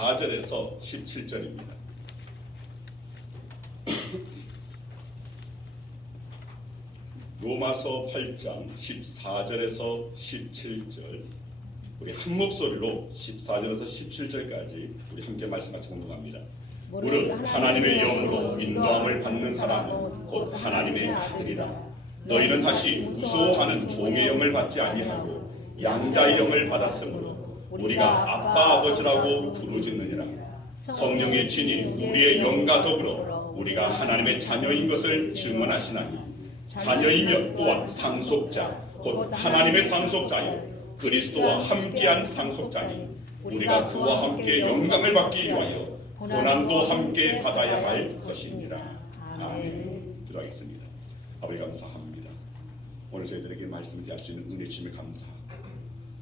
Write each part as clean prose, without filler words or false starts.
14절에서 17절입니다. 로마서 8장 14절에서 17절, 우리 한 목소리로 14절에서 17절까지 우리 함께 말씀 같이 공동합니다. 무릇 하나님의 영으로 인도함을 받는 사람은 곧 하나님의 아들이라. 너희는 다시 무소하는 종의 영을 받지 아니하고 양자의 영을 받았으므로 우리가 아빠 아버지라고 부르짖느니라. 성령의 친히 우리의 영과 더불어 우리가 하나님의 자녀인 것을 증언하시나니 자녀이며 또한 상속자 곧 하나님의 상속자요 그리스도와 함께한 상속자니 우리가 그와 함께 영광을 받기 위하여 고난도 함께 받아야 할 것입니다. 아멘. 기도하겠습니다. 아버지 감사합니다. 오늘 저희들에게 말씀을 드릴 수 있는 은혜 주심에 감사하고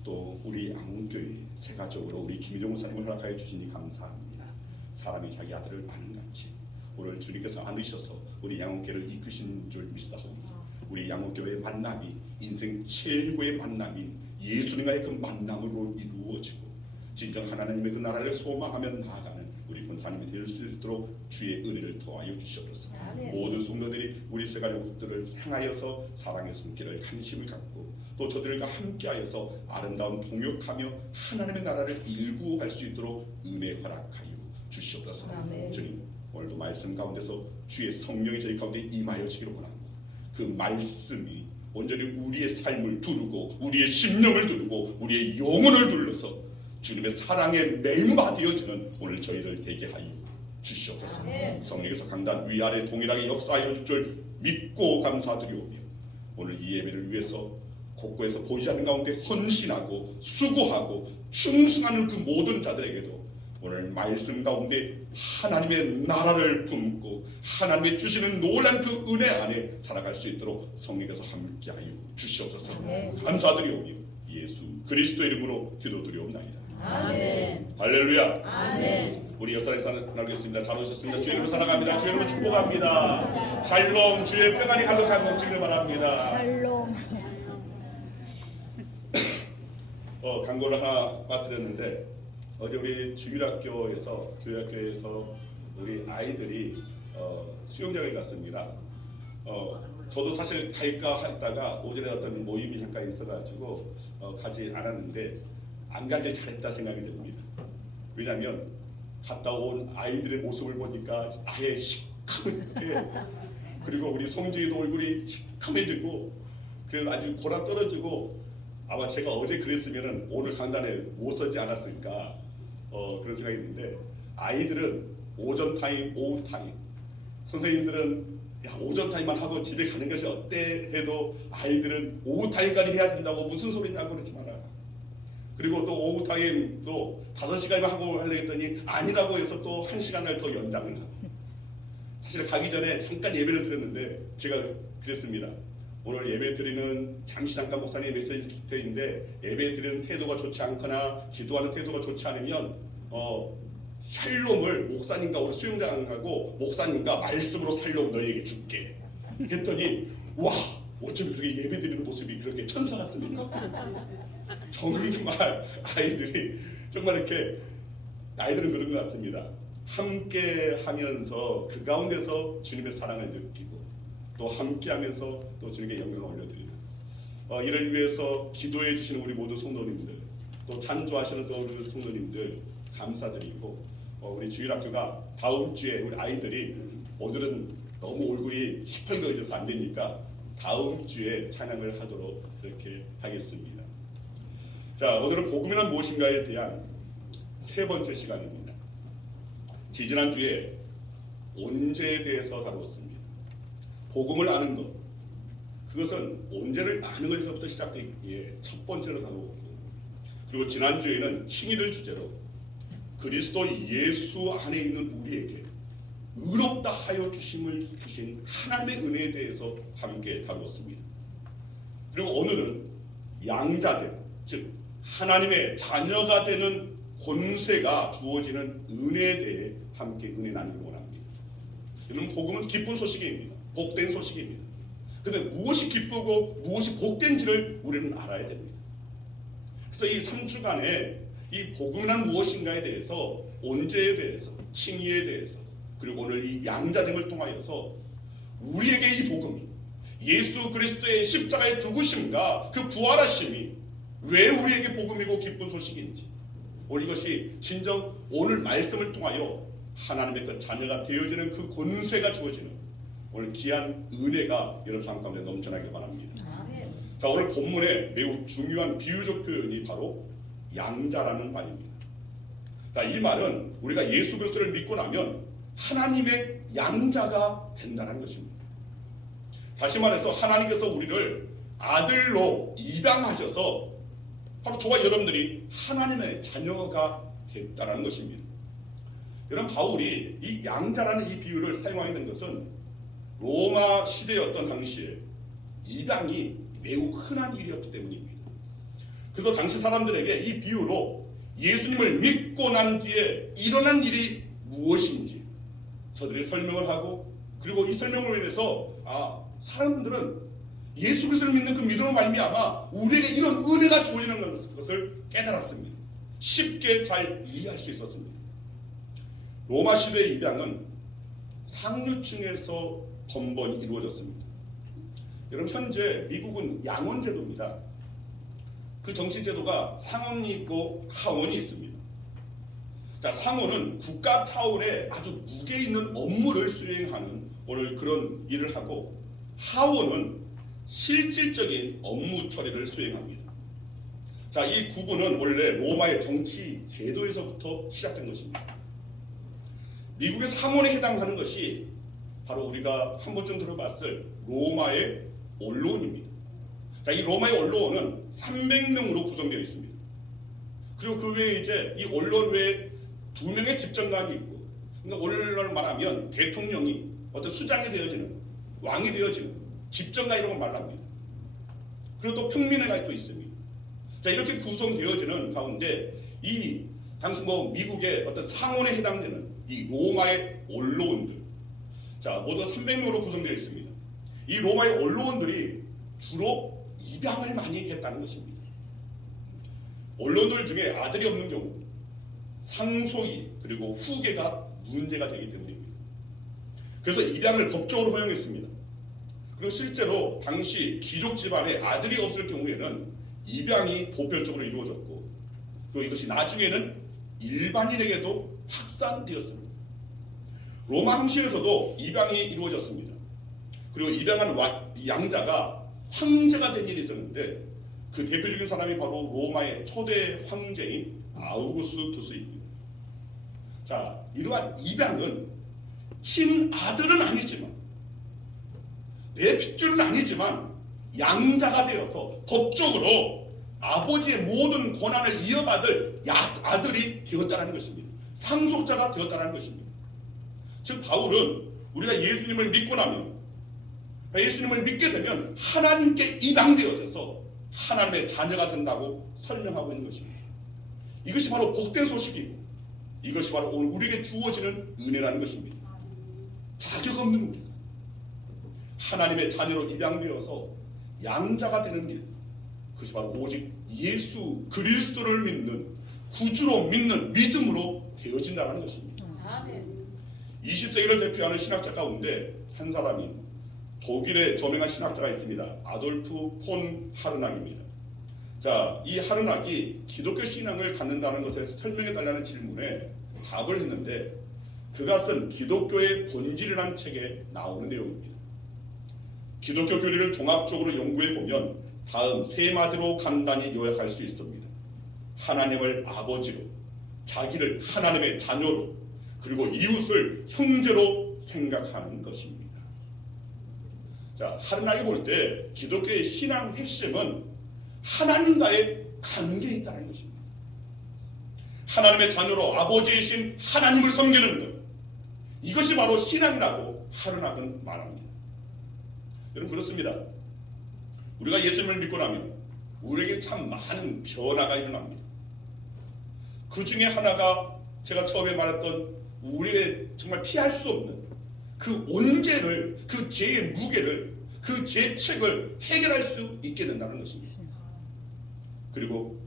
또 우리 양훈교회 세가적으로 우리 김일용 목사님을 허락하여 주시니 감사합니다. 사람이 자기 아들을 아는 같이 오늘 주님께서 안으셔서 우리 양훈교회를 이끄신 줄 믿사오니 우리 양훈교회의 만남이 인생 최고의 만남인 예수님과의 그 만남으로 이루어지고 진정 하나님의 그 나라를 소망하며 나아가는 우리 권사님이 될 수 있도록 주의 은혜를 더하여 주시옵소서. 모든 성도들이 우리 세가족들을 향하여서 사랑의 손길을 관심을 갖고 또 저들과 함께하여서 아름다운 동역하며 하나님의 나라를 일구할 수 있도록 은혜 허락하여 주시옵소서. 주님 오늘도 말씀 가운데서 주의 성령이 저희 가운데 임하여지기를 원합니다. 그 말씀이 온전히 우리의 삶을 두르고 우리의 심령을 두르고 우리의 영혼을 둘러서 주님의 사랑에 매임받아지는 오늘 저희를 되게 하여 주시옵소서. 성령께서 강단 위아래 동일하게 역사하여 줄 줄 믿고 감사드리오며 오늘 이 예배를 위해서 곳곳에서 보이지 않는 가운데 헌신하고 수고하고 충성하는 그 모든 자들에게도 오늘 말씀 가운데 하나님의 나라를 품고 하나님의 주시는 놀란 그 은혜 안에 살아갈 수 있도록 성령께서 함께하여 주시옵소서. 감사드리오며 예수 그리스도의 이름으로 기도드리옵나이다. 아멘. 할렐루야. 아멘. 우리 역사를 나누겠습니다. 잘 오셨습니다. 주의 이름으로 사랑합니다. 주의 이름으로 축복합니다. 샬롬. 주의 평안이 가득한 넘치길 바랍니다. 샬롬. 광고를 하나 빠뜨렸는데 어제 우리 주일학교에서 교회학교에서 우리 아이들이 수영장을 갔습니다. 저도 사실 갈까 했다가 오전에 어떤 모임이 잠깐 있어가지고 가지 않았는데 안 가길 잘했다 생각이 듭니다. 왜냐하면 갔다 온 아이들의 모습을 보니까 아예 시커멓게 그리고 우리 송지희도 얼굴이 시커매지고 그래서 아주 골아 떨어지고 아마 제가 어제 그랬으면은 오늘 강단에 못 서지 않았을까 그런 생각이 드는데 아이들은 오전 타임, 오후 타임 선생님들은 야 오전 타임만 하고 집에 가는 것이 어때 해도 아이들은 오후 타임까지 해야 된다고 무슨 소리냐고 그러지 마라. 그리고 또 오후 타임도 5시간만 하고 하려고 했더니 아니라고 해서 또 1시간을 더 연장을 하고 사실 가기 전에 잠깐 예배를 드렸는데 제가 그랬습니다. 오늘 예배 드리는 잠깐 목사님 메시지인데 예배 드리는 태도가 좋지 않거나 기도하는 태도가 좋지 않으면 샬롬을 목사님과 우리 수영장하고 목사님과 말씀으로 샬롬 너희에게 줄게 했더니 와 어쩜 그렇게 예배 드리는 모습이 그렇게 천사 같습니까? 정말 아이들이 정말 이렇게 아이들은 그런 것 같습니다. 함께 하면서 그 가운데서 주님의 사랑을 느끼고 또 함께 하면서 또 주님께 영광을 올려드리는 이를 위해서 기도해 주시는 우리 모든 성도님들 또 찬조하시는 또 우리 성도님들 감사드리고 우리 주일학교가 다음 주에 우리 아이들이 오늘은 너무 얼굴이 시뻘거져서 안 되니까 다음 주에 찬양을 하도록 그렇게 하겠습니다. 자, 오늘은 복음이란 무엇인가에 대한 세 번째 시간입니다. 지지난주에 온죄에 대해서 다루었습니다. 복음을 아는 것, 그것은 온죄를 아는 것에서부터 시작되기에 첫 번째로 다루었고 그리고 지난주에는 칭의를 주제로 그리스도 예수 안에 있는 우리에게 의롭다 하여 주심을 주신 하나님의 은혜에 대해서 함께 다루었습니다. 그리고 오늘은 양자됨, 즉 하나님의 자녀가 되는 권세가 주어지는 은혜에 대해 함께 은혜 나누기 원합니다. 여러분 복음은 기쁜 소식입니다. 복된 소식입니다. 그런데 무엇이 기쁘고 무엇이 복된지를 우리는 알아야 됩니다. 그래서 이 3주간에 이 복음이란 무엇인가에 대해서, 언제에 대해서, 칭의에 대해서, 그리고 오늘 이 양자됨을 통하여서 우리에게 이 복음이 예수 그리스도의 십자가의 죽으심과 그 부활하심이 왜 우리에게 복음이고 기쁜 소식인지, 오늘 이것이 진정 오늘 말씀을 통하여 하나님의 그 자녀가 되어지는 그 권세가 주어지는 오늘 귀한 은혜가 여러분 삶 가운데 넘쳐나길 바랍니다. 자, 오늘 본문에 매우 중요한 비유적 표현이 바로 양자라는 말입니다. 자, 이 말은 우리가 예수 그리스도를 믿고 나면 하나님의 양자가 된다는 것입니다. 다시 말해서 하나님께서 우리를 아들로 입양하셔서 바로 저와 여러분들이 하나님의 자녀가 됐다는 것입니다. 여러분, 바울이 이 양자라는 이 비유를 사용하게 된 것은 로마 시대였던 당시에 입양이 매우 흔한 일이었기 때문입니다. 그래서 당시 사람들에게 이 비유로 예수님을 믿고 난 뒤에 일어난 일이 무엇인지 저들이 설명을 하고, 그리고 이 설명으로 인해서 사람들은 예수 그리스도를 믿는 그 믿음으로 말미암아 우리에게 이런 은혜가 주어지는 것을 깨달았습니다. 쉽게 잘 이해할 수 있었습니다. 로마 시대의 입양은 상류층에서 번번이 이루어졌습니다. 여러분, 현재 미국은 양원제도입니다. 그 정치제도가 상원이 있고 하원이 있습니다. 자, 상원은 국가 차원의 아주 무게 있는 업무를 수행하는 오늘 그런 일을 하고, 하원은 실질적인 업무 처리를 수행합니다. 자, 이 구분은 원래 로마의 정치 제도에서부터 시작된 것입니다. 미국의 상원에 해당하는 것이 바로 우리가 한 번쯤 들어봤을 로마의 언론입니다. 자, 이 로마의 언론은 300명으로 구성되어 있습니다. 그리고 그 외에 이제 이 언론 외에 2명의 집정관이 있고, 그러니까 오늘날 말하면 대통령이 어떤 수장이 되어지는, 왕이 되어지는 집정관 이런 걸 말합니다. 그리고 또 평민회가 또 있습니다. 자, 이렇게 구성되어지는 가운데 이 당시 미국의 어떤 상원에 해당되는 이 로마의 언론들, 자, 모두 300명으로 구성되어 있습니다. 이 로마의 언론들이 주로 입양을 많이 했다는 것입니다. 언론들 중에 아들이 없는 경우 상속이 그리고 후계가 문제가 되기 때문입니다. 그래서 입양을 법적으로 허용했습니다. 그리고 실제로 당시 귀족 집안에 아들이 없을 경우에는 입양이 보편적으로 이루어졌고, 그리고 이것이 나중에는 일반인에게도 확산되었습니다. 로마 황실에서도 입양이 이루어졌습니다. 그리고 입양한 양자가 황제가 된 일이 있었는데, 그 대표적인 사람이 바로 로마의 초대 황제인 아우구스투스입니다. 자, 이러한 입양은 친아들은 아니지만, 내 핏줄은 아니지만 양자가 되어서 법적으로 아버지의 모든 권한을 이어받을 아들이 되었다는 것입니다. 상속자가 되었다는 것입니다. 즉, 바울은 우리가 예수님을 믿고 나면, 예수님을 믿게 되면 하나님께 입양되어져서 하나님의 자녀가 된다고 설명하고 있는 것입니다. 이것이 바로 복된 소식이고, 이것이 바로 오늘 우리에게 주어지는 은혜라는 것입니다. 자격 없는 우리가 하나님의 자녀로 입양되어서 양자가 되는 일, 그것이 바로 오직 예수 그리스도를 믿는, 구주로 믿는 믿음으로 되어진다는 것입니다. 20세기를 대표하는 신학자 가운데 한 사람이 독일의 저명한 신학자가 있습니다. 아돌프 폰 하르낙입니다. 자, 이 하르낙이 기독교 신앙을 갖는다는 것에 설명해달라는 질문에 답을 했는데, 그가 쓴 기독교의 본질이라는 책에 나오는 내용입니다. 기독교 교리를 종합적으로 연구해보면 다음 세 마디로 간단히 요약할 수 있습니다. 하나님을 아버지로, 자기를 하나님의 자녀로, 그리고 이웃을 형제로 생각하는 것입니다. 자, 하르낙이 볼 때 기독교의 신앙 핵심은 하나님과의 관계에 있다는 것입니다. 하나님의 자녀로 아버지이신 하나님을 섬기는 것, 이것이 바로 신앙이라고 하르낙은 말합니다. 여러분, 그렇습니다. 우리가 예수님을 믿고 나면 우리에게 참 많은 변화가 일어납니다. 그 중에 하나가 제가 처음에 말했던 우리의 정말 피할 수 없는 그 온죄를, 그 죄의 무게를, 그 죄책을 해결할 수 있게 된다는 것입니다. 그리고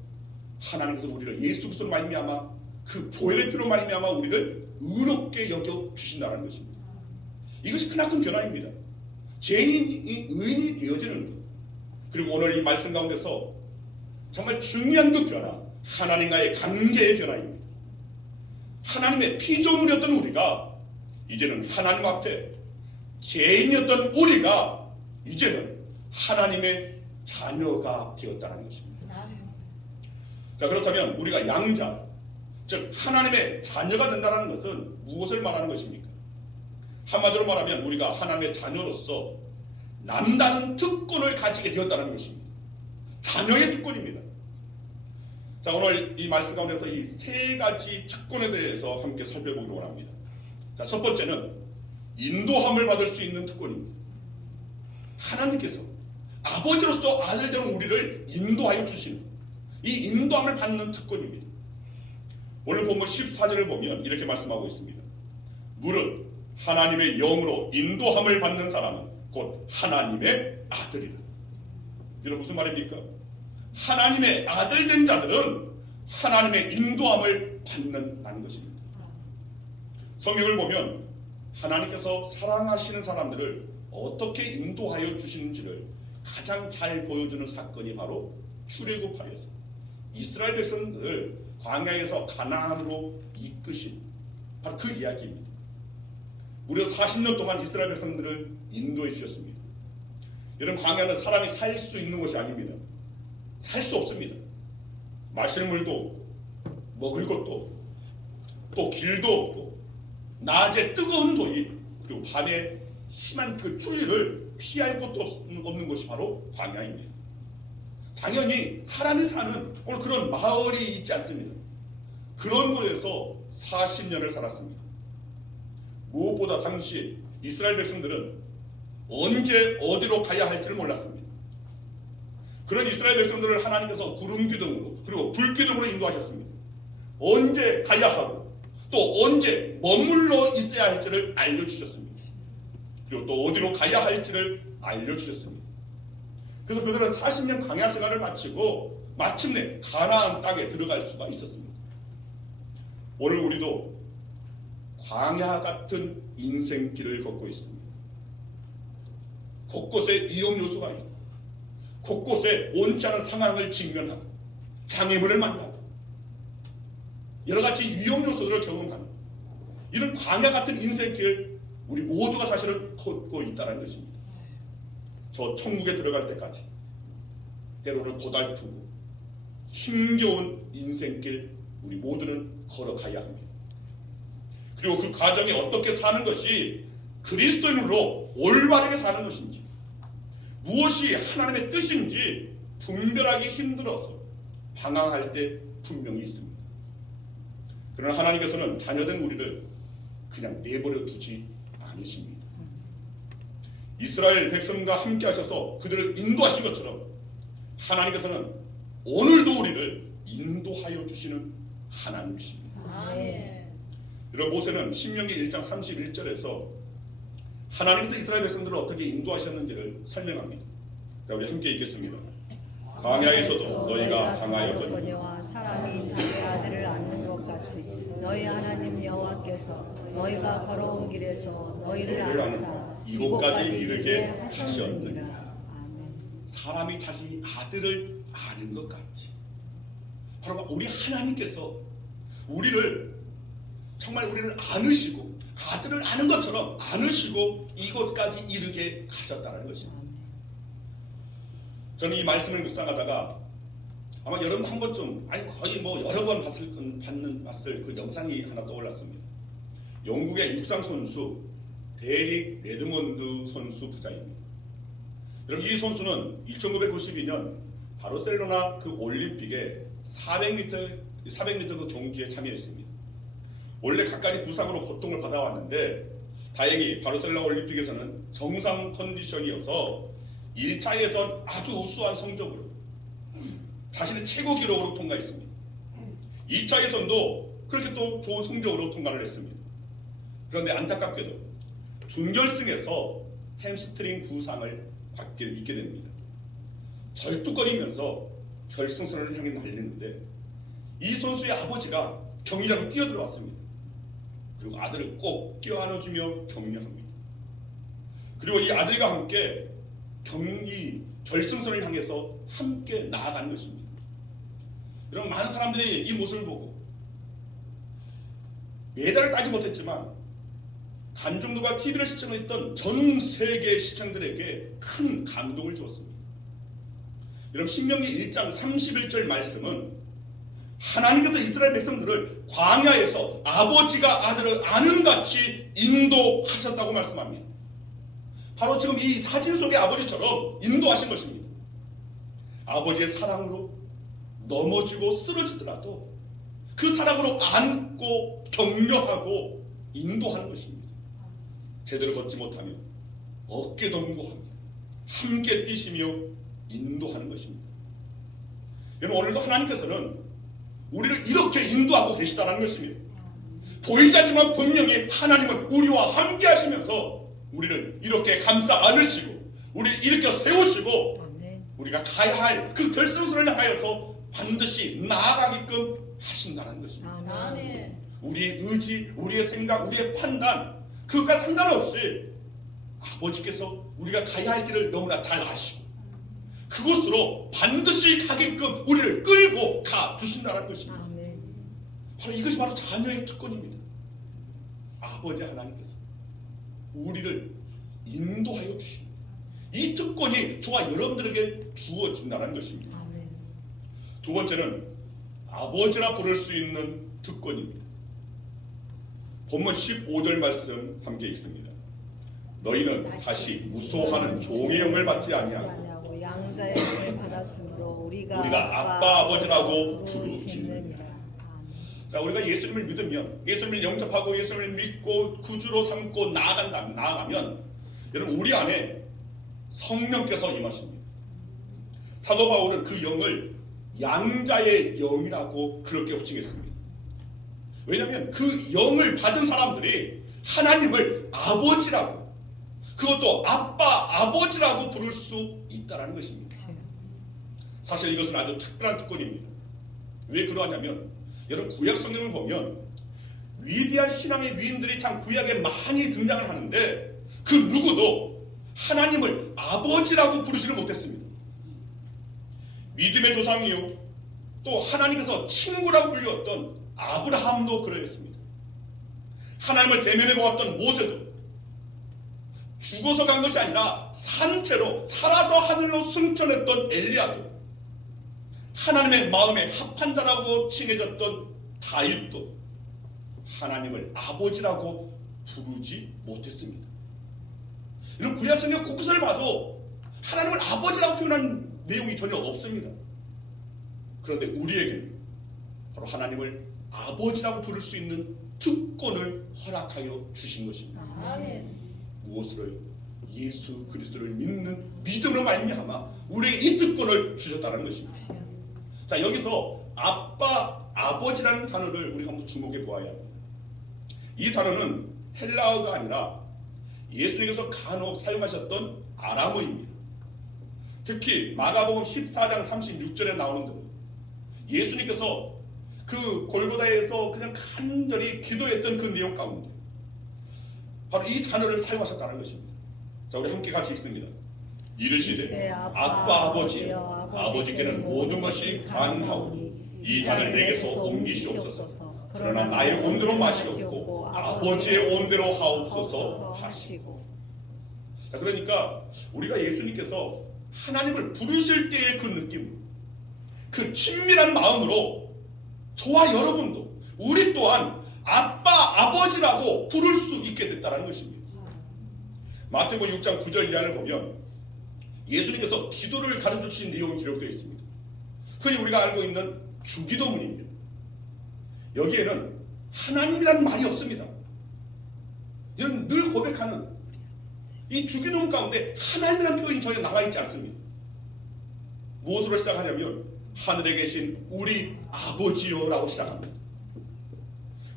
하나님께서 우리를 예수 그리스도로 말미암아 그 보혈의 피로 말미암아 우리를 의롭게 여겨 주신다는 것입니다. 이것이 크나큰 변화입니다. 죄인이 의인이 되어지는 것. 그리고 오늘 이 말씀 가운데서 정말 중요한 그 변화, 하나님과의 관계의 변화입니다. 하나님의 피조물이었던 우리가 이제는 하나님 앞에 죄인이었던 우리가 이제는 하나님의 자녀가 되었다는 것입니다. 자, 그렇다면 우리가 양자, 즉 하나님의 자녀가 된다는 것은 무엇을 말하는 것입니까? 한마디로 말하면 우리가 하나님의 자녀로서 남다른 특권을 가지게 되었다는 것입니다. 자녀의 특권입니다. 자, 오늘 이 말씀 가운데서 이 세 가지 특권에 대해서 함께 살펴보기로 원합니다. 자, 첫 번째는 인도함을 받을 수 있는 특권입니다. 하나님께서 아버지로서 아들된 우리를 인도하여 주시는 이 인도함을 받는 특권입니다. 오늘 본문 14절을 보면 이렇게 말씀하고 있습니다. 무릇 하나님의 영으로 인도함을 받는 사람은 곧 하나님의 아들이라. 이건 무슨 말입니까? 하나님의 아들 된 자들은 하나님의 인도함을 받는다는 것입니다. 성경을 보면 하나님께서 사랑하시는 사람들을 어떻게 인도하여 주시는지를 가장 잘 보여주는 사건이 바로 출애굽하였습니다. 이스라엘 백성들을 광야에서 가나안으로 이끄신 바로 그 이야기입니다. 무려 40년 동안 이스라엘 백성들을 인도해 주셨습니다. 여러분, 광야는 사람이 살 수 있는 곳이 아닙니다. 살 수 없습니다. 마실 물도 없고 먹을 것도 없고 또 길도 없고 낮에 뜨거운 더위 그리고 밤에 심한 그 추위를 피할 곳도 없는 곳이 바로 광야입니다. 당연히 사람이 사는 그런 마을이 있지 않습니다. 그런 곳에서 40년을 살았습니다. 무엇보다 당시 이스라엘 백성들은 언제 어디로 가야 할지를 몰랐습니다. 그런 이스라엘 백성들을 하나님께서 구름 기둥으로 그리고 불 기둥으로 인도하셨습니다. 언제 가야 하고 또 언제 머물러 있어야 할지를 알려주셨습니다. 그리고 또 어디로 가야 할지를 알려주셨습니다. 그래서 그들은 40년 광야 생활을 마치고 마침내 가나안 땅에 들어갈 수가 있었습니다. 오늘 우리도 광야 같은 인생길을 걷고 있습니다. 곳곳에 위험 요소가 있고 곳곳에 원치 않은 상황을 직면하고 장애물을 만나고 여러가지 위험 요소들을 경험하는 이런 광야 같은 인생길 우리 모두가 사실은 걷고 있다는 것입니다. 저 천국에 들어갈 때까지 때로는 고달프고 힘겨운 인생길 우리 모두는 걸어가야 합니다. 그리고 그 과정이 어떻게 사는 것이 그리스도인으로 올바르게 사는 것인지 무엇이 하나님의 뜻인지 분별하기 힘들어서 방황할 때 분명히 있습니다. 그러나 하나님께서는 자녀된 우리를 그냥 내버려 두지 않으십니다. 이스라엘 백성과 함께 하셔서 그들을 인도하신 것처럼 하나님께서는 오늘도 우리를 인도하여 주시는 하나님이십니다. 아멘. 여러분, 모세는 신명기 1장 31절에서 하나님께서 이스라엘 백성들을 어떻게 인도하셨는지를 설명합니다. 자, 우리 함께 읽겠습니다. 광야에서도 너희가 당하였거니와 사람이 자기 아들을 안는 것 같이 너희 하나님 여호와께서 너희가 걸어온 길에서 너희를 안사 이곳까지 이르게 하셨느니라. 아멘. 사람이 자기 아들을 아는 것 같이 바로 우리 하나님께서 우리를 정말 우리를 안으시고 아들을 아는 것처럼 안으시고 이곳까지 이르게 하셨다는 것입니다. 저는 이 말씀을 묵상하다가 아마 여러분 한 번쯤 아니 거의 뭐 여러 번 봤을 그 영상이 하나 떠올랐습니다. 영국의 육상 선수 데릭 레드몬드 선수 부자입니다. 여러분, 이 선수는 1992년 바르셀로나 그 올림픽에 400m 그 경기에 참여했습니다. 원래 각가지 부상으로 고통을 받아왔는데 다행히 바르셀로나 올림픽에서는 정상 컨디션이어서 1차에선 아주 우수한 성적으로 자신의 최고 기록으로 통과했습니다. 2차 예선도 그렇게 또 좋은 성적으로 통과를 했습니다. 그런데 안타깝게도 준결승에서 햄스트링 부상을 입게 됩니다. 절뚝거리면서 결승선을 향해 날리는데 이 선수의 아버지가 경기장에 뛰어들어왔습니다. 그리고 아들을 꼭 껴안아주며 격려합니다. 그리고 이 아들과 함께 경기 결승선을 향해서 함께 나아가는 것입니다. 여러분, 많은 사람들이 이 모습을 보고 메달을 따지 못했지만 간정도가 TV를 시청했던 전 세계 시청들에게 큰 감동을 주었습니다. 여러분, 신명기 1장 31절 말씀은 하나님께서 이스라엘 백성들을 광야에서 아버지가 아들을 아는 같이 인도하셨다고 말씀합니다. 바로 지금 이 사진 속의 아버지처럼 인도하신 것입니다. 아버지의 사랑으로 넘어지고 쓰러지더라도 그 사랑으로 안고 격려하고 인도하는 것입니다. 제대로 걷지 못하면 어깨 동무하며 함께 뛰시며 인도하는 것입니다. 여러분, 오늘도 하나님께서는 우리를 이렇게 인도하고 계시다는 것입니다. 보이지 않지만 분명히 하나님은 우리와 함께 하시면서 우리를 이렇게 감싸 안으시고 우리를 일으켜 세우시고 우리가 가야 할 그 결승선을 향하여서 반드시 나아가게끔 하신다는 것입니다. 아멘. 우리의 의지, 우리의 생각, 우리의 판단 그것과 상관없이 아버지께서 우리가 가야 할 길을 너무나 잘 아시고 그곳으로 반드시 가게끔 우리를 끌고 가 주신다는 것입니다. 아멘. 바로 이것이 바로 자녀의 특권입니다. 아버지 하나님께서 우리를 인도하여 주십니다. 이 특권이 저와 여러분들에게 주어진다는 것입니다. 아멘. 두 번째는 아버지라 부를 수 있는 특권입니다. 본문 15절 말씀 함께 읽습니다. 너희는 다시 무소하는 종의 영을 받지 아니하고 양자의 영을 받았으므로 우리가 아빠 아버지라고 부르짖느니라. 부르짖느니라. 자, 우리가 예수님을 믿으면, 예수님을 영접하고 예수님을 믿고 구주로 삼고 나아가면 여러분, 우리 안에 성령께서 임하십니다. 사도 바울은 그 영을 양자의 영이라고 그렇게 호칭했습니다. 왜냐하면 그 영을 받은 사람들이 하나님을 아버지라고, 그것도 아빠, 아버지라고 부를 수 있다는 것입니다. 사실 이것은 아주 특별한 특권입니다. 왜 그러하냐면, 여러분, 구약 성경을 보면 위대한 신앙의 위인들이 참 구약에 많이 등장을 하는데 그 누구도 하나님을 아버지라고 부르지를 못했습니다. 믿음의 조상이요, 또 하나님께서 친구라고 불렸던 아브라함도 그러했습니다. 하나님을 대면해 보았던 모세도 죽어서 간 것이 아니라 산채로 살아서 하늘로 승천했던 엘리야도, 하나님의 마음에 합한 자라고 칭해졌던 다윗도 하나님을 아버지라고 부르지 못했습니다. 이런 구약 성경 곳곳을 봐도 하나님을 아버지라고 표현한 내용이 전혀 없습니다. 그런데 우리에게는 바로 하나님을 아버지라고 부를 수 있는 특권을 허락하여 주신 것입니다. 아멘. 무엇으로요? 예수 그리스도를 믿는 믿음으로 말미암아 우리에게 이 특권을 주셨다는 것입니다. 자, 여기서 아빠, 아버지라는 단어를 우리가 한번 주목해 보아야 합니다. 이 단어는 헬라어가 아니라 예수님께서 간혹 사용하셨던 아람어입니다. 특히 마가복음 14장 36절에 나오는 대로 예수님께서 그 골고다에서 그냥 간절히 기도했던 그 내용 가운데 바로 이 단어를 사용하셨다는 것입니다. 자, 우리 함께 같이 읽습니다. 이르시되 아빠 아버지여, 아버지께는 모든 것이 가능하오니 이 잔을 내게서 옮기시옵소서. 그러나 나의 온대로 마시옵고 아버지의 온대로 하옵소서 하시고. 자, 그러니까 우리가 예수님께서 하나님을 부르실 때의 그 느낌, 그 친밀한 마음으로 저와 여러분도 우리 또한 아빠 아버지라고 부를 수 있게 됐다는 것입니다. 마태복음 6장 9절 이하를 보면 예수님께서 기도를 가르쳐 주신 내용이 기록되어 있습니다. 흔히 우리가 알고 있는 주기도문입니다. 여기에는 하나님이라는 말이 없습니다. 이런 늘 고백하는 이 주기도문 가운데 하나님이라는 표현이 전혀 나와 있지 않습니다. 무엇으로 시작하냐면 하늘에 계신 우리 아버지여라고 시작합니다.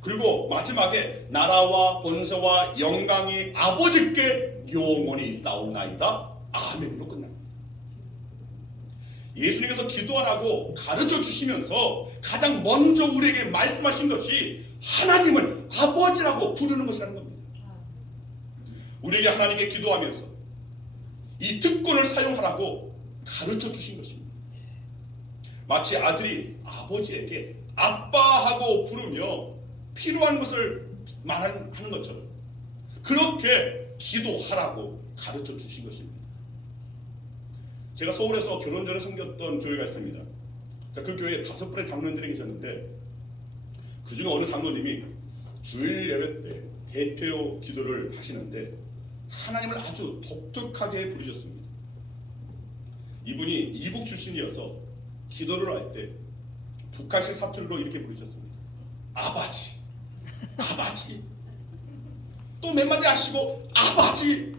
그리고 마지막에 나라와 권세와 영광이 아버지께 영원히 있사옵나이다 아멘으로 끝납니다. 예수님께서 기도하라고 가르쳐 주시면서 가장 먼저 우리에게 말씀하신 것이 하나님을 아버지라고 부르는 것이라는 겁니다. 우리에게 하나님께 기도하면서 이 특권을 사용하라고 가르쳐 주신 것입니다. 마치 아들이 아버지에게 아빠하고 부르며 필요한 것을 말하는 것처럼 그렇게 기도하라고 가르쳐 주신 것입니다. 제가 서울에서 결혼 전에 섬겼던 교회가 있습니다. 그 교회에 5분의 장로님들이 계셨는데 그 중에 어느 장로님이 주일 예배 때 대표 기도를 하시는데 하나님을 아주 독특하게 부르셨습니다. 이분이 이북 출신이어서 기도를 할 때 북한식 사투리로 이렇게 부르셨습니다. 아버지, 아버지. 또 몇 마디 하시고 아버지.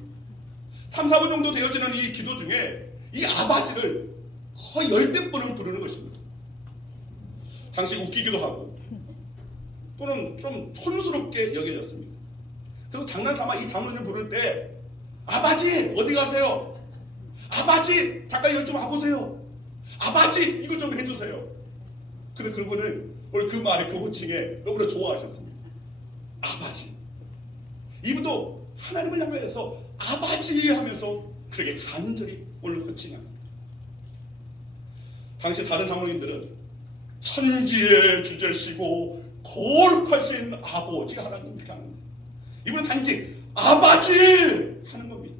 3, 4분 정도 되어지는 이 기도 중에 이 아버지를 거의 10대 번은 부르는 것입니다. 당시 웃기기도 하고 또는 좀 촌스럽게 여겨졌습니다. 그래서 장난삼아 이 장로님 부를 때 아버지 어디 가세요? 아버지 잠깐 이거 좀 와보세요. 아버지 이거 좀 해주세요. 근데 그분은 오늘 그 말에 그 호칭에 너무나 좋아하셨습니다. 아버지. 이분도 하나님을 향하여서 아버지 하면서 그렇게 간절히 오늘 호칭합니다. 당시 다른 장로님들은 천지의 주제시고 거룩하신 아버지가 하나님 이렇게 하는 거예요. 이분은 단지 아버지 하는 겁니다.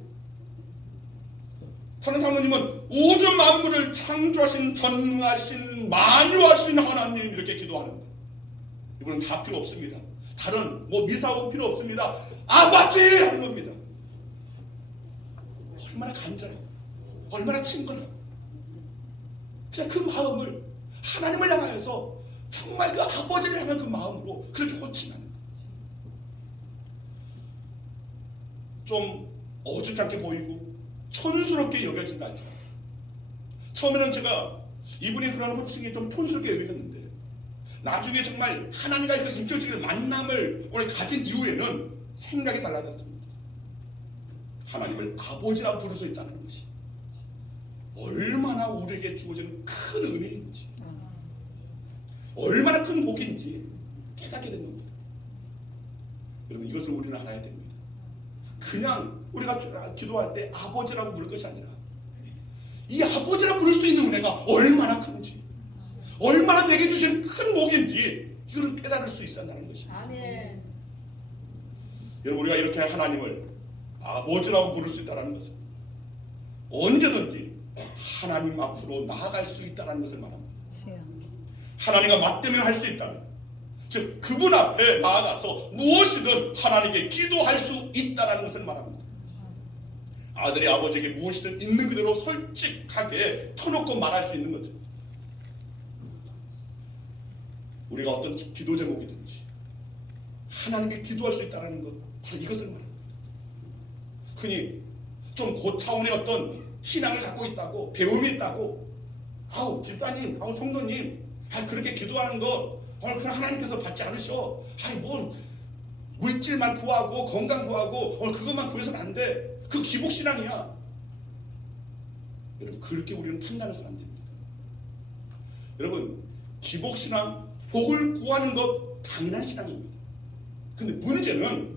다른 장로님은 우주 만물을 창조하신 전능하신 만유하신 하나님 이렇게 기도하는데 이분은 다 필요 없습니다. 다른 미사오 필요 없습니다. 아버지 하는 겁니다. 얼마나 간절하고 얼마나 친근하고 그냥 그 마음을 하나님을 향하여서 정말 그 아버지를 향한 그 마음으로 그렇게 호칭하는 거예요. 좀 어줍잖게 보이고 촌스럽게 여겨진다 할지라도 처음에는 제가 이분이 그런 호칭이 좀 촌스럽게 여겨졌는데 나중에 정말 하나님과의 그 인격적인 만남을 오늘 가진 이후에는 생각이 달라졌습니다. 하나님을 아버지라고 부를 수 있다는 것이 얼마나 우리에게 주어진 큰 은혜인지 얼마나 큰 복인지 깨닫게 된 겁니다. 여러분 이것을 우리는 알아야 됩니다. 그냥 우리가 기도할 때 아버지라고 부를 것이 아니라 이 아버지라고 부를 수 있는 은혜가 얼마나 큰지 얼마나 내게 주신 큰 복인지 이걸 깨달을 수 있어야 한다는 것입니다. 아멘. 여러분 우리가 이렇게 하나님을 아버지라고 부를 수 있다는 것은 언제든지 하나님 앞으로 나아갈 수 있다는 것을 말합니다. 하나님과 맞대면 할 수 있다는 즉 그분 앞에 나아가서 무엇이든 하나님께 기도할 수 있다는 것을 말합니다. 아들이 아버지에게 무엇이든 있는 그대로 솔직하게 터놓고 말할 수 있는 거죠. 우리가 어떤 기도 제목이든지 하나님께 기도할 수 있다는 것 바로 이것을 말합니다. 흔히 좀 고차원의 어떤 신앙을 갖고 있다고 배움이 있다고 아우 집사님 아우 성도님 그렇게 기도하는 거 그냥 하나님께서 받지 않으셔. 뭐 물질만 구하고 건강 구하고 그것만 구해서는 안 돼. 그 기복신앙이야. 여러분 그렇게 우리는 판단해서는 안 됩니다. 여러분 기복신앙 복을 구하는 것 당연한 신앙입니다. 근데 문제는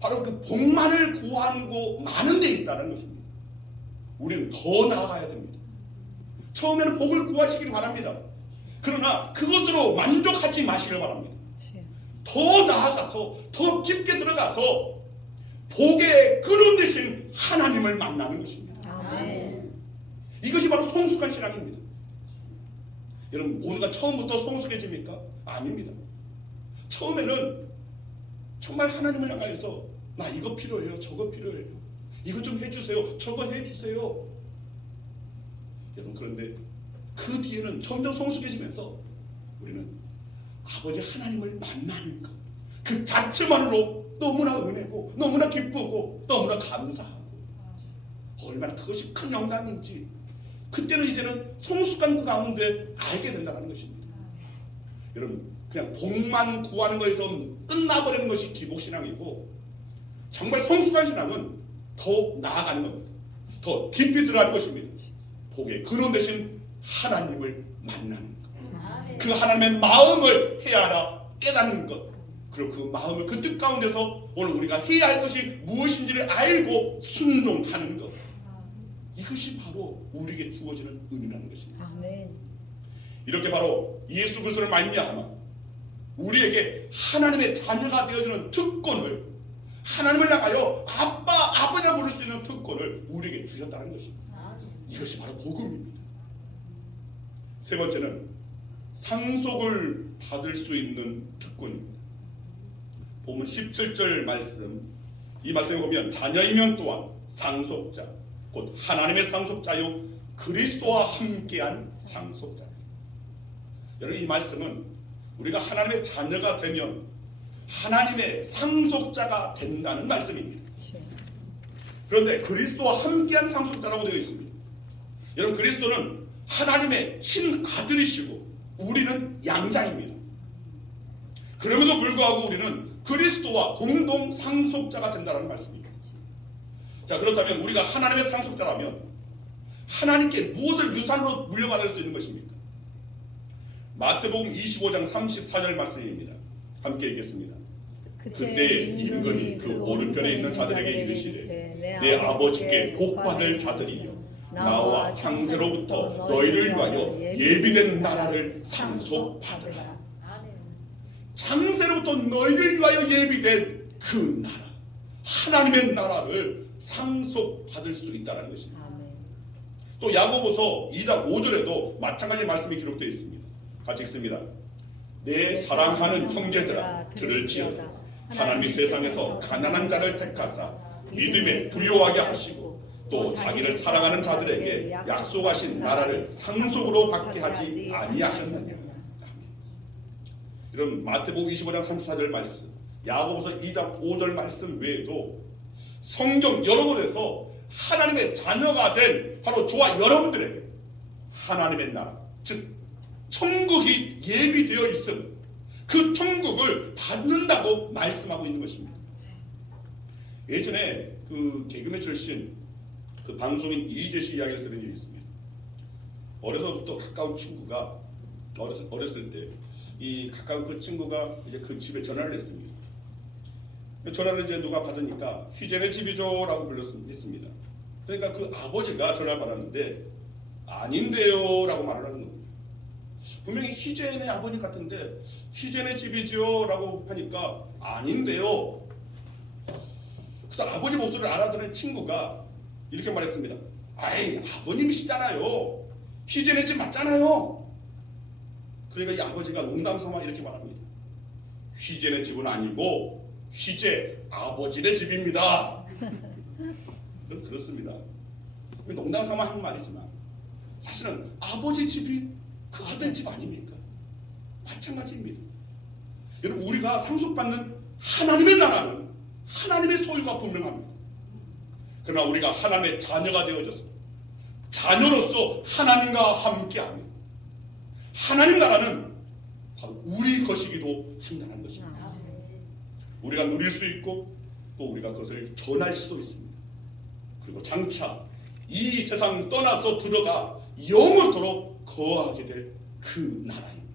바로 그 복만을 구하고 많은 데 있다는 것입니다. 우리는 더 나아가야 됩니다. 처음에는 복을 구하시길 바랍니다. 그러나 그것으로 만족하지 마시길 바랍니다. 더 나아가서 더 깊게 들어가서 복의 근원 되신 하나님을 만나는 것입니다. 아멘. 이것이 바로 성숙한 신앙입니다. 여러분 모두가 처음부터 성숙해집니까? 아닙니다. 처음에는 정말 하나님을 향하여서 나 이거 필요해요 저거 필요해요 이거 좀 해주세요 저거 해주세요. 여러분 그런데 그 뒤에는 점점 성숙해지면서 우리는 아버지 하나님을 만나는 것 그 자체만으로 너무나 은혜고 너무나 기쁘고 너무나 감사하고 얼마나 그것이 큰 영광인지 그때는 이제는 성숙한 그 가운데 알게 된다는 것입니다. 여러분 그냥 복만 구하는 것에서 끝나버리는 것이 기복신앙이고 정말 성숙한 신앙은 더 나아가는 겁니다. 더 깊이 들어가는 것입니다. 복의 근원 되신 하나님을 만나는 것. 그 하나님의 마음을 헤아라 깨닫는 것, 그리고 그 마음을 그 뜻 가운데서 오늘 우리가 해야 할 것이 무엇인지를 알고 순종하는 것, 이것이 바로 우리에게 주어지는 은혜라는 것입니다. 아멘. 이렇게 바로 예수 그리스도를 말미암아 우리에게 하나님의 자녀가 되어주는 특권을, 하나님을 향하여 아빠, 아버지라 부를 수 있는 특권을 우리에게 주셨다는 것입니다. 이것이 바로 복음입니다. 세 번째는 상속을 받을 수 있는 특권입니다. 본문 17절 말씀, 이 말씀에 보면 자녀이면 또한 상속자, 곧 하나님의 상속자요 그리스도와 함께한 상속자. 여러분, 이 말씀은 우리가 하나님의 자녀가 되면 하나님의 상속자가 된다는 말씀입니다. 그런데 그리스도와 함께한 상속자라고 되어 있습니다. 여러분, 그리스도는 하나님의 친아들이시고 우리는 양자입니다. 그럼에도 불구하고 우리는 그리스도와 공동 상속자가 된다는 말씀입니다. 자, 그렇다면 우리가 하나님의 상속자라면 하나님께 무엇을 유산으로 물려받을 수 있는 것입니까? 마태복음 25장 34절 말씀입니다. 함께 읽겠습니다. 그때 임금이 그 오른편에 있는 자들에게 이르시되 내 아버지께 복받을 자들이여 나와 창세로부터 너희를 위하여 예비된 나라를 상속받으라. 창세로부터 너희를 위하여 예비된 그 나라, 하나님의 나라를 상속받을 수 있다는 것입니다. 또 야고보서 2장 5절에도 마찬가지 말씀이 기록되어 있습니다. 같이 읽습니다. 내 사랑하는 형제들아 들을지어다. 하나님이 세상에서 가난한 자를 택하사 믿음에 부요하게 하시고 또 자기를 사랑하는 자들에게 약속하신 나라를 상속으로 받게 하지 아니하셨느냐. 이런 마태복음 25장 34절 말씀, 야고보서 2장 5절 말씀 외에도 성경 여러 곳에서 하나님의 자녀가 된 바로 저와 여러분들에게 하나님의 나라, 즉 천국이 예비되어 있음, 그 천국을 받는다고 말씀하고 있는 것입니다. 예전에 그 개그맨 출신 그 방송인 이희재 씨 이야기를 들은 적이 있습니다. 어려서부터 가까운 친구가 어렸을 때 이 가까운 그 친구가 이제 그 집에 전화를 했습니다. 전화를 이제 누가 받으니까 희재네 집이죠라고 불렀습니다. 그러니까 그 아버지가 전화를 받았는데 아닌데요라고 말을 하는 겁니다. 분명히 희재네 아버님 같은데 희재네 집이죠라고 하니까 아닌데요. 그래서 아버지 목소리를 알아듣는 친구가 이렇게 말했습니다. 아이, 아버님이시잖아요. 희재네 집 맞잖아요. 그러니까 이 아버지가 농담삼아 이렇게 말합니다. 희재네 집은 아니고 희재 아버지네 집입니다. 그렇습니다. 농담삼아 한 말이지만 사실은 아버지 집이 그 아들 집 아닙니까? 마찬가지입니다. 여러분, 우리가 상속받는 하나님의 나라는 하나님의 소유가 분명합니다. 그러나 우리가 하나님의 자녀가 되어져서 자녀로서 하나님과 함께하며 하나님 나라는 바로 우리 것이기도 한다는 것입니다. 우리가 누릴 수 있고 또 우리가 그것을 전할 수도 있습니다. 그리고 장차 이 세상 떠나서 들어가 영원토록 거하게 될 그 나라입니다.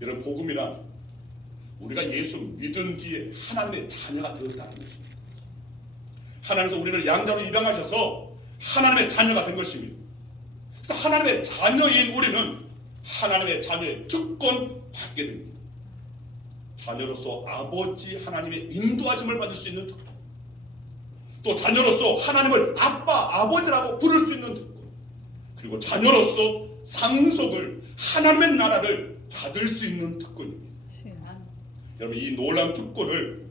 여러분, 복음이란 우리가 예수 믿은 뒤에 하나님의 자녀가 되었다는 것입니다. 하나님께서 우리를 양자로 입양하셔서 하나님의 자녀가 된 것입니다. 그래서 하나님의 자녀인 우리는 하나님의 자녀의 특권 받게 됩니다. 자녀로서 아버지 하나님의 인도하심을 받을 수 있는 특권, 또 자녀로서 하나님을 아빠, 아버지라고 부를 수 있는 특권, 그리고 자녀로서 상속을, 하나님의 나라를 받을 수 있는 특권입니다. 여러분, 이 놀라운 특권을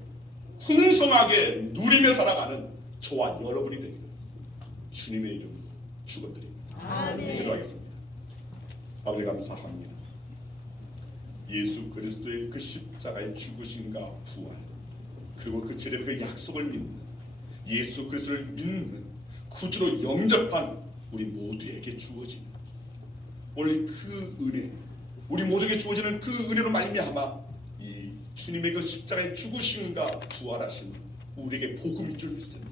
풍성하게 누리며 살아가는 저와 여러분이 됩니다. 주님의 이름으로 축원드립니다. 아멘. 기도하겠습니다. 아버지, 감사합니다. 예수 그리스도의 그 십자가의 죽으심과 부활, 그리고 그 제대로 그 약속을 믿는, 예수 그리스도를 믿는 구주로 영접한 우리 모두에게 주어진 오늘 그 은혜, 우리 모두에게 주어지는 그 은혜로 말미암아 이 주님의 그 십자가의 죽으심과 부활하심 우리에게 복음인 줄 믿습니다.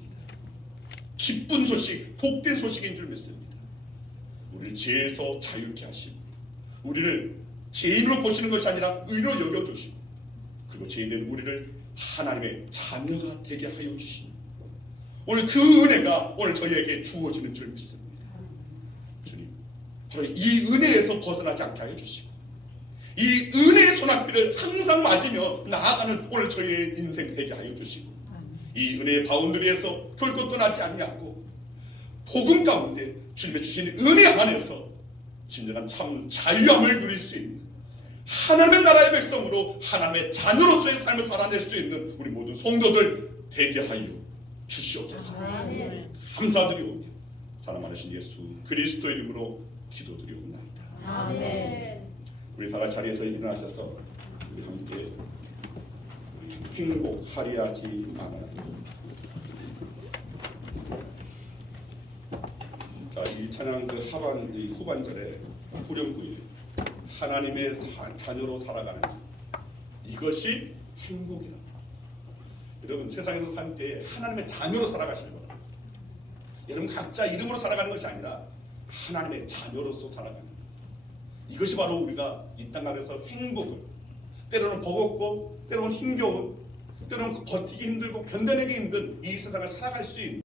기쁜 소식, 복된 소식인 줄 믿습니다. 우리를 죄에서 자유케 하시고 우리를 죄인으로 보시는 것이 아니라 의로 여겨주시고, 그리고 죄인된 우리를 하나님의 자녀가 되게 하여 주시니 오늘 그 은혜가 오늘 저희에게 주어지는 줄 믿습니다. 주님, 바로 이 은혜에서 벗어나지 않게 하여 주시고, 이 은혜의 손아귀를 항상 맞으며 나아가는 오늘 저희의 인생 되게 하여 주시고, 이 은혜의 바운드리에서 결코 떠나지 아니하고 복음 가운데 주님의 주신 은혜 안에서 진정한 참 자유함을 누릴 수 있는 하나님의 나라의 백성으로 하나님의 자녀로서의 삶을 살아낼 수 있는 우리 모든 성도들 되게 하여 주시옵소서. 감사드리오며 사랑하신 예수 그리스도 이름으로 기도드리옵나이다. 아멘. 우리 다 같이 자리에서 일어나셔서 우리 함께 행복하리하지 않아요. 자, 이 찬양 그 하반 이 후반절에 후렴구에 하나님의 자녀로 살아가는 이것이 행복이다. 여러분 세상에서 살 때 하나님의 자녀로 살아가시는 거다. 여러분 각자 이름으로 살아가는 것이 아니라 하나님의 자녀로서 살아가는 것. 이것이 바로 우리가 이 땅 안에서 행복을, 때로는 버겁고 때로는 힘겨운, 때로는 버티기 힘들고 견뎌내기 힘든 이 세상을 살아갈 수 있는